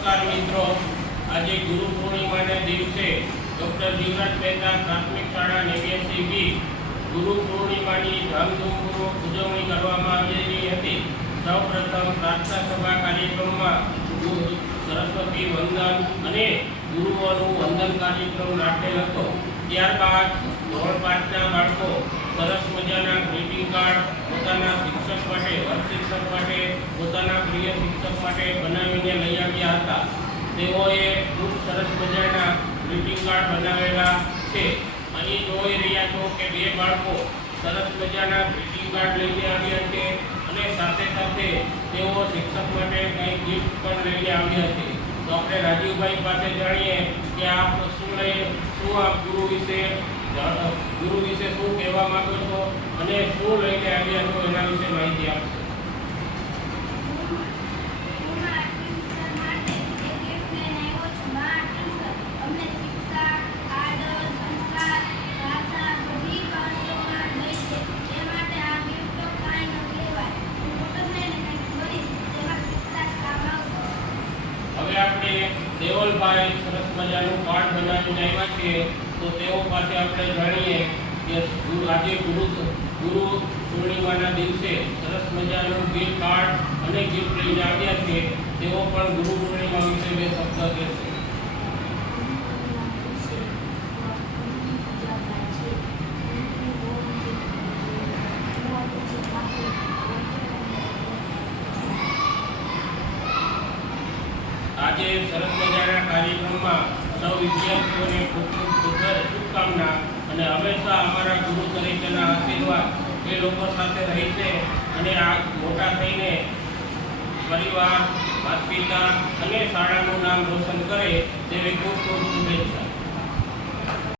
નમસ્કાર મિત્રો. આજે ગુરુ પૂર્ણિમાના દિવસે ડૉક્ટર જીવરાજ મહેતા પ્રાથમિક શાળા નેવ્યાસી બી ગુરુ પૂર્ણિમાની ધામધૂમપૂર્વક ઉજવણી કરવામાં આવેલી હતી. સૌપ્રથમ પ્રાર્થના સભા કાર્યક્રમમાં સરસ્વતી વંદન અને ગુરુઓનું વંદન કાર્યક્રમ રાખેલ હતો. ત્યારબાદ ધોરણ પાંચના બાળકો સરસ મજાના ગ્રીટિંગ કાર્ડ પોતાના શિક્ષક માટે વર્ગ શિક્ષક માટે, પોતાના પ્રિય શિક્ષક માટે બનાવીને લઈ આવ્યા હતા. તેઓએ ખૂબ સરસ મજાના ગ્રીટિંગ કાર્ડ બનાવેલા છે. અહીં જોઈ રહ્યા છો કે બે બાળકો સરસ મજાના ગ્રીટિંગ કાર્ડ લઈને આવ્યા છે અને સાથે સાથે તેઓ શિક્ષક માટે કંઈ ગિફ્ટ પણ લઈને આવ્યા છે. તો આપણે રાજીવભાઈ પાસે જાણીએ કે આપ શું લઈ, શું આપ ગુરુ વિશે ગુરુ વિશે શું કહેવા માંગો છો અને શું લઈને આવ્યા છો? માહિતી આપશે આપણે દેવલભાઈ સરસ મજાનું કાર્ડ બનાવીને આવ્યા છીએ. તો તેઓ પાસે આપણે જાણીએ કે આજે ગુરુ ગુરુ પૂર્ણિમાના દિવસે સરસ મજાનું ગિફ્ટ કાર્ડ અને ગિફ્ટ લઈને આવ્યા છે. તેઓ પણ ગુરુ પૂર્ણિમા વિશે બે શબ્દ કહેશે. આજે સરસ મજાના કાર્યક્રમમાં સૌ વિદ્યાર્થીઓને ખૂબ ખૂબ શુભ- શુભકામના. અને હંમેશા અમારા ગુરુ તરીકેના આશીર્વાદ એ લોકો સાથે રહેશે અને આ મોટા થઈને પરિવાર માતા પિતા અને શાળાનું નામ રોશન કરે, તેવી ખૂબ ખૂબ શુભેચ્છા.